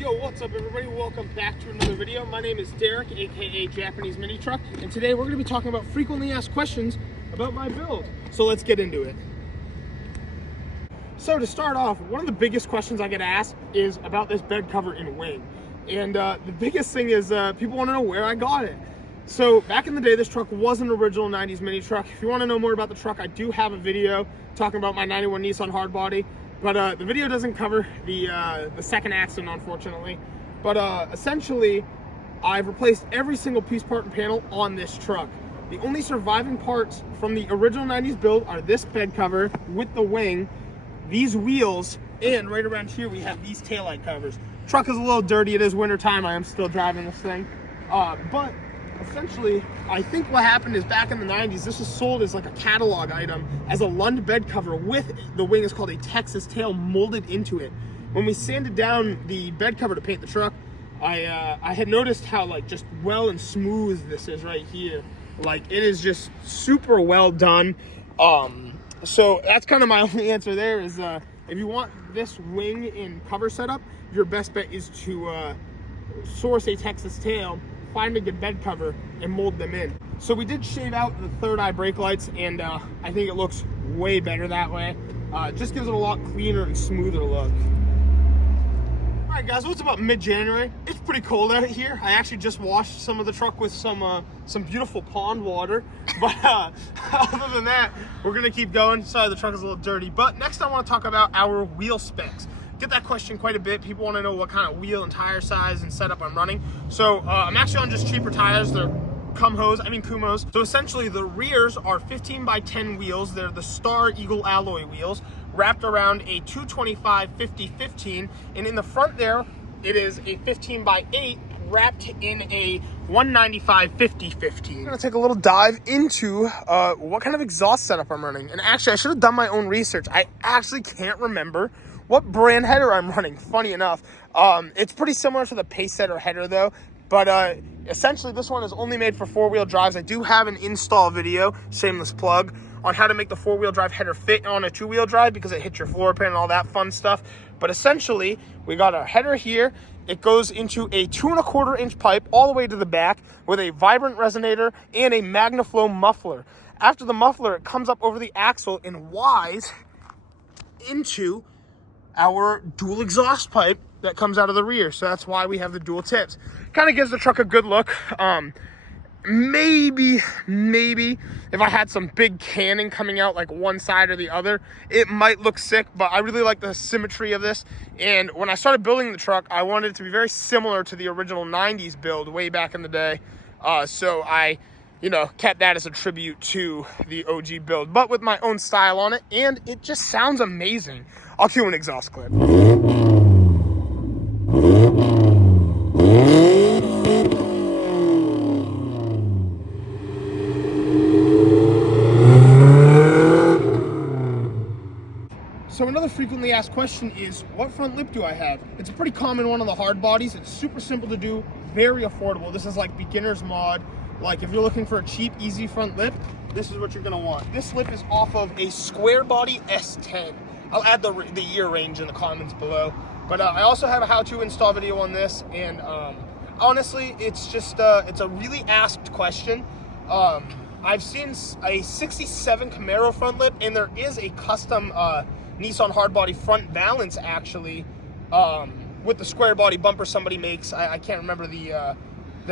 Yo, what's up everybody? Welcome back to another video. My name is Derek, aka Japanese Minitruck, and today we're going to be talking about frequently asked questions about my build. So let's get into it. So to start off, one of the biggest questions I get asked is about this bed cover and wing. And the biggest thing is people want to know where I got it. So back in the day, this truck was an original 90s Minitruck. If you want to know more about the truck, I do have a video talking about my 91 Nissan Hardbody. But the video doesn't cover the second accident, unfortunately. But essentially, I've replaced every single piece, part, and panel on this truck. The only surviving parts from the original 90s build are this bed cover with the wing, these wheels, and right around here we have these taillight covers. Truck is a little dirty. It is winter time. I am still driving this thing. But essentially, I think what happened is back in the 90s, this was sold as like a catalog item as a Lund bed cover with the wing is called a Texas tail molded into it. When we sanded down the bed cover to paint the truck, I had noticed how like just well and smooth this is right here. Like it is just super well done. So that's kind of my only answer there is if you want this wing and cover setup, your best bet is to source a Texas tail, find a good bed cover, and mold them in. So we did shave out the third eye brake lights, and I think it looks way better that way. It just gives it a lot cleaner and smoother look. All right, guys, what's about mid-January? It's pretty cold out here. I actually just washed some of the truck with some beautiful pond water. But other than that, we're gonna keep going. Sorry, the truck is a little dirty. But next, I want to talk about our wheel specs. Get that question quite a bit. People want to know what kind of wheel and tire size and setup I'm running. So I'm actually on just cheaper tires. They're Kumhos. So essentially the rears are 15x10 wheels. They're the Star Eagle alloy wheels wrapped around a 225/50/15. And in the front there, it is a 15x8 wrapped in a 195/50/15. I'm gonna take a little dive into what kind of exhaust setup I'm running. And actually, I should have done my own research. I actually can't remember what brand header I'm running, funny enough. It's pretty similar to the Pacesetter header though, but essentially this one is only made for four-wheel drives. I do have an install video, shameless plug, on how to make the four-wheel drive header fit on a two-wheel drive because it hits your floor pan and all that fun stuff. But essentially, we got our header here. It goes into a 2¼ inch pipe all the way to the back with a vibrant resonator and a MagnaFlow muffler. After the muffler, it comes up over the axle and Ys into our dual exhaust pipe that comes out of the rear. So that's why we have the dual tips. Kind of gives the truck a good look. Maybe if I had some big cannon coming out like one side or the other, it might look sick, but I really like the symmetry of this. And when I started building the truck, I wanted it to be very similar to the original 90s build way back in the day. So I, kept that as a tribute to the OG build, but with my own style on it, and it just sounds amazing. I'll cue an exhaust clip. So another frequently asked question is, what front lip do I have? It's a pretty common one on the hard bodies. It's super simple to do, very affordable. This is like beginner's mod. Like if you're looking for a cheap, easy front lip, this is what you're gonna want. This lip is off of a square body S10. I'll add the year range in the comments below. But I also have a how-to install video on this, and honestly, it's just it's a really asked question. I've seen a 67 Camaro front lip, and there is a custom Nissan Hardbody front valance actually with the square body bumper somebody makes. I can't remember the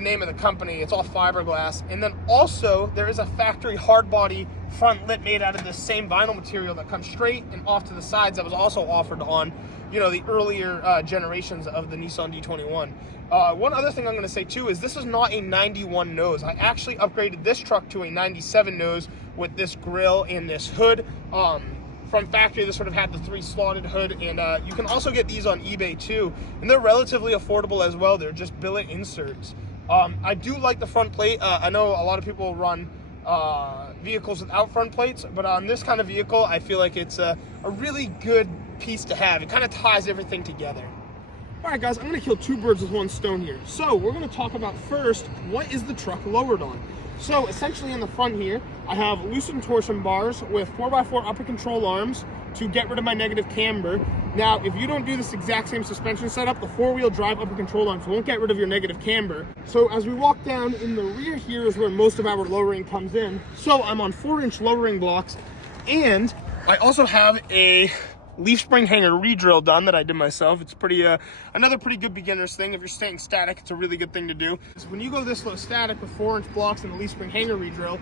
name of the company. It's all fiberglass. And then also there is a factory hardbody front lip made out of the same vinyl material that comes straight and off to the sides that was also offered on the earlier generations of the Nissan D21. One other thing I'm going to say too is this is not a 91 nose. I actually upgraded this truck to a 97 nose with this grille and this hood. From factory, this would have had the 3 slotted hood, and you can also get these on eBay too, and they're relatively affordable as well. They're just billet inserts. I do like the front plate. I know a lot of people run vehicles without front plates, but on this kind of vehicle, I feel like it's a really good piece to have. It kind of ties everything together. All right, guys, I'm going to kill 2 birds with 1 stone here. So we're going to talk about first, what is the truck lowered on? So essentially in the front here, I have loosened torsion bars with 4x4 upper control arms to get rid of my negative camber. Now, if you don't do this exact same suspension setup, the 4-wheel drive upper control arms won't get rid of your negative camber. So as we walk down in the rear here is where most of our lowering comes in. So I'm on 4-inch lowering blocks, and I also have a leaf spring hanger re-drill done that I did myself. It's pretty another pretty good beginner's thing. If you're staying static, it's a really good thing to do. So when you go this low static with 4-inch blocks and the leaf spring hanger re-drill,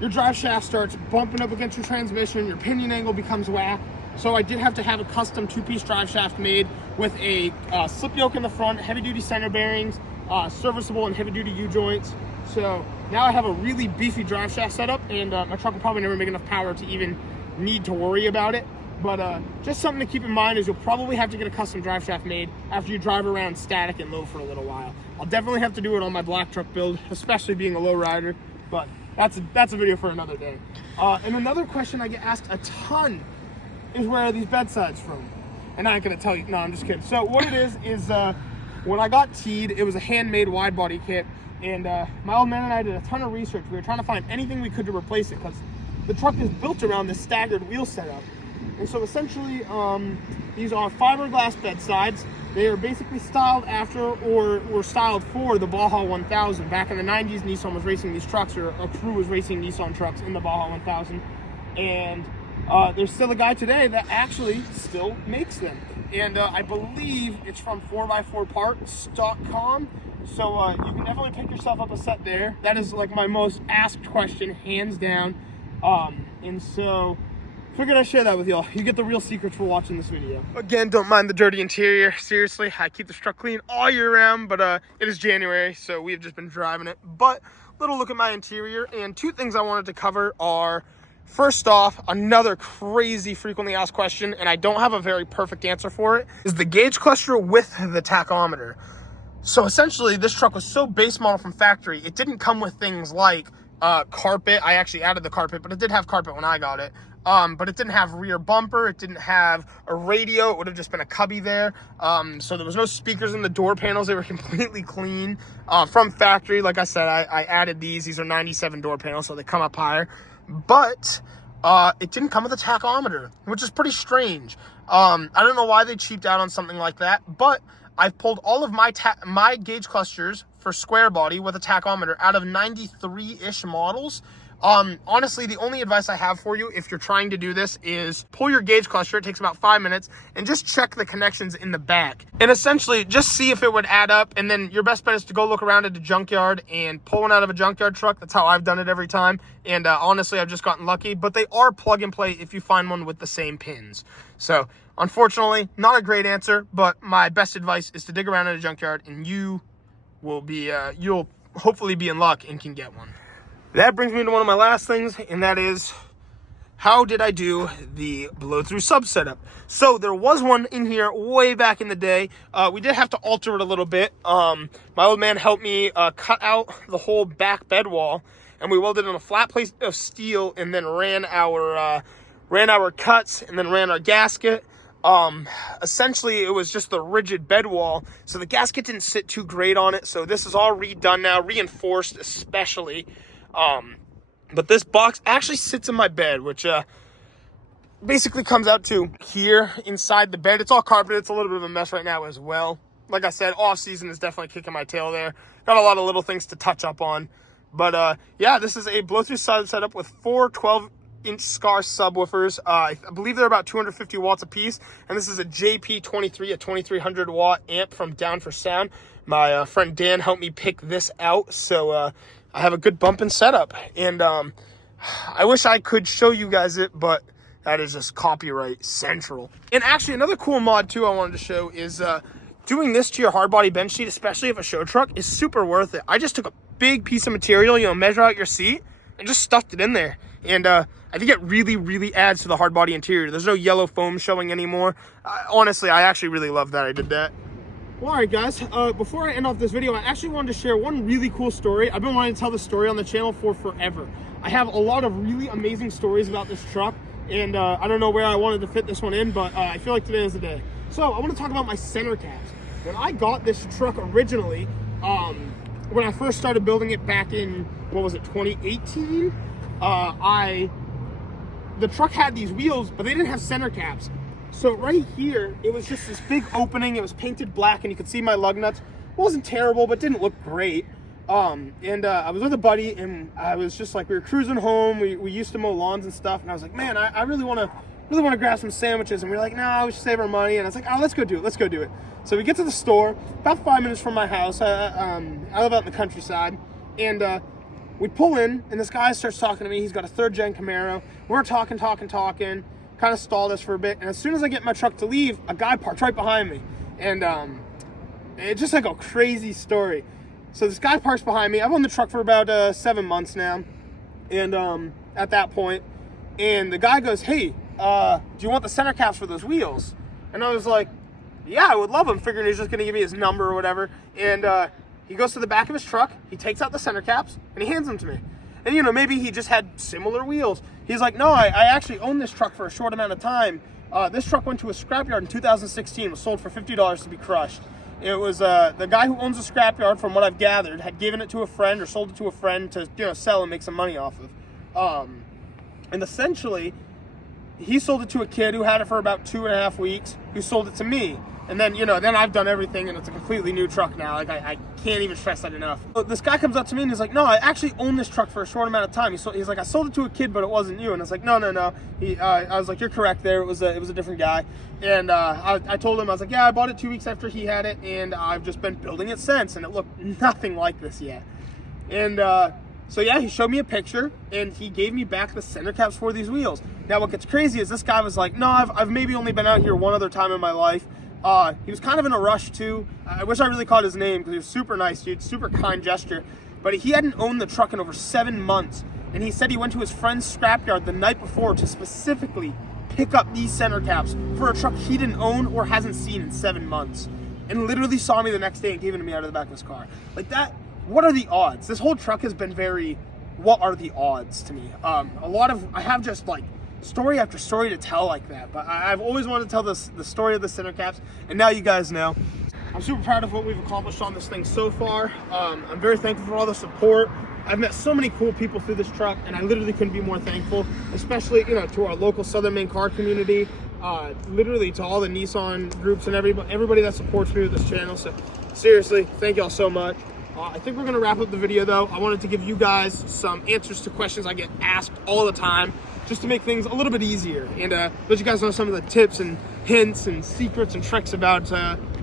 your drive shaft starts bumping up against your transmission, your pinion angle becomes whack. So I did have to have a custom 2-piece drive shaft made with a slip yoke in the front, heavy-duty center bearings, serviceable and heavy-duty U-joints. So now I have a really beefy drive shaft setup, and my truck will probably never make enough power to even need to worry about it. But just something to keep in mind is you'll probably have to get a custom drive shaft made after you drive around static and low for a little while. I'll definitely have to do it on my black truck build, especially being a low rider, but that's a video for another day. And another question I get asked a ton is, where are these bedsides from? And I ain't gonna tell you, no, I'm just kidding. So what it is when I got teed, it was a handmade wide body kit, and my old man and I did a ton of research. We were trying to find anything we could to replace it, because the truck is built around this staggered wheel setup. And so essentially, these are fiberglass bedsides. They are basically styled after, or were styled for, the Baja 1000. Back in the 90s, Nissan was racing these trucks, or a crew was racing Nissan trucks in the Baja 1000. And there's still a guy today that actually still makes them. And I believe it's from 4x4parts.com. So you can definitely pick yourself up a set there. That is like my most asked question, hands down. And so figured I'd share that with y'all. You get the real secrets for watching this video. Again, don't mind the dirty interior. Seriously, I keep this truck clean all year round, but it is January, so we've just been driving it. But little look at my interior, and 2 things I wanted to cover are, first off, another crazy frequently asked question, and I don't have a very perfect answer for it, is the gauge cluster with the tachometer. So essentially, this truck was so base model from factory, it didn't come with things like carpet. I actually added the carpet, but it did have carpet when I got it. But it didn't have rear bumper. It didn't have a radio. It would have just been a cubby there. So there was no speakers in the door panels. They were completely clean from factory. Like I said, I added these. These are 97 door panels, so they come up higher. But it didn't come with a tachometer, which is pretty strange. I don't know why they cheaped out on something like that, but I've pulled all of my gauge clusters for square body with a tachometer out of 93-ish models. Honestly, the only advice I have for you if you're trying to do this is pull your gauge cluster. It takes about 5 minutes, and just check the connections in the back, and essentially just see if it would add up. And then your best bet is to go look around at a junkyard and pull one out of a junkyard truck. That's how I've done it every time. And honestly, I've just gotten lucky, but they are plug and play if you find one with the same pins. So unfortunately, not a great answer, but my best advice is to dig around at a junkyard, and you will be, you'll hopefully be in luck and can get one. That brings me to one of my last things, and that is, how did I do the blow-through sub setup? So there was one in here way back in the day. We did have to alter it a little bit. My old man helped me cut out the whole back bed wall, and we welded in a flat plate of steel, and then ran our cuts, and then ran our gasket. Essentially, it was just the rigid bed wall, so the gasket didn't sit too great on it. So this is all redone now, reinforced especially. But this box actually sits in my bed, which basically comes out to here inside the bed. It's all carpeted. It's a little bit of a mess right now as well. Like I said, off season is definitely kicking my tail there. Got a lot of little things to touch up on. But yeah, this is a blow-through sub setup with 4 12-inch Scar subwoofers. I believe they're about 250 watts a piece. And this is a JP23, a 2300 watt amp from Down for Sound. My friend Dan helped me pick this out. So I have a good bumping setup, and I wish I could show you guys it, but that is just copyright central. And actually, another cool mod too I wanted to show is doing this to your hardbody bench seat, especially if a show truck, is super worth it. I just took a big piece of material, measure out your seat, and just stuffed it in there. And I think it really, really adds to the hardbody interior. There's no yellow foam showing anymore. Honestly, I actually really love that I did that. Well, all right, guys, before I end off this video, I actually wanted to share one really cool story. I've been wanting to tell this story on the channel for forever. I have a lot of really amazing stories about this truck, and I don't know where I wanted to fit this one in, but I feel like today is the day. So I want to talk about my center caps. When I got this truck originally, when I first started building it back in, what was it, 2018, the truck had these wheels, but they didn't have center caps. So right here, it was just this big opening. It was painted black, and you could see my lug nuts. It wasn't terrible, but didn't look great. I was with a buddy, and I was just like, we were cruising home. We used to mow lawns and stuff, and I was like, man, I really want to grab some sandwiches. And we were like, no, we should save our money. And I was like, oh, let's go do it. So we get to the store, about 5 minutes from my house. I live out in the countryside, and we pull in, and this guy starts talking to me. He's got a 3rd-gen Camaro. We're talking, kind of stalled us for a bit. And as soon as I get my truck to leave, a guy parks right behind me. And it's just like a crazy story. So this guy parks behind me. I've owned the truck for about 7 months now. And at that point, and the guy goes, hey, do you want the center caps for those wheels? And I was like, yeah, I would love them, figuring he's just going to give me his number or whatever. And he goes to the back of his truck, he takes out the center caps, and he hands them to me. And, you know, maybe he just had similar wheels. He's like, no, I actually owned this truck for a short amount of time. This truck went to a scrapyard in 2016, was sold for $50 to be crushed. It was the guy who owns the scrapyard, from what I've gathered, had given it to a friend or sold it to a friend to, you know, sell and make some money off of. And essentially, he sold it to a kid who had it for about 2.5 weeks, who sold it to me. And then, you know, then I've done everything, and it's a completely new truck now. Like, I can't even stress that enough. But this guy comes up to me, and he's like, no, I actually own this truck for a short amount of time. He's like, I sold it to a kid, but it wasn't you. And I was like, no. I was like, you're correct there. It was a different guy. And I told him, I was like, yeah, I bought it 2 weeks after he had it, and I've just been building it since, and it looked nothing like this yet. And so yeah, he showed me a picture, and he gave me back the center caps for these wheels. Now, what gets crazy is this guy was like, no, I've maybe only been out here one other time in my life. He was kind of in a rush too. I wish I really caught his name, because he was super nice, dude, super kind gesture. But he hadn't owned the truck in over 7 months. And he said he went to his friend's scrapyard the night before to specifically pick up these center caps for a truck he didn't own or hasn't seen in 7 months. And literally saw me the next day and gave it to me out of the back of his car. Like that, what are the odds? This whole truck has been very, what are the odds to me? I have just like, story after story to tell like that, but I've always wanted to tell the story of the center caps, and now you guys know. I'm super proud of what we've accomplished on this thing so far. I'm very thankful for all the support. I've met so many cool people through this truck, and I literally couldn't be more thankful, especially, you know, to our local Southern Maine car community, literally to all the Nissan groups and everybody that supports me with this channel. So seriously, thank y'all so much. I think we're gonna wrap up the video though. I wanted to give you guys some answers to questions I get asked all the time, just to make things a little bit easier, and let you guys know some of the tips and hints and secrets and tricks about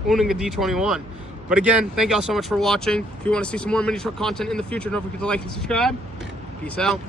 owning a D21. But again, thank y'all so much for watching. If you want to see some more mini truck content in the future, don't forget to like and subscribe. Peace out.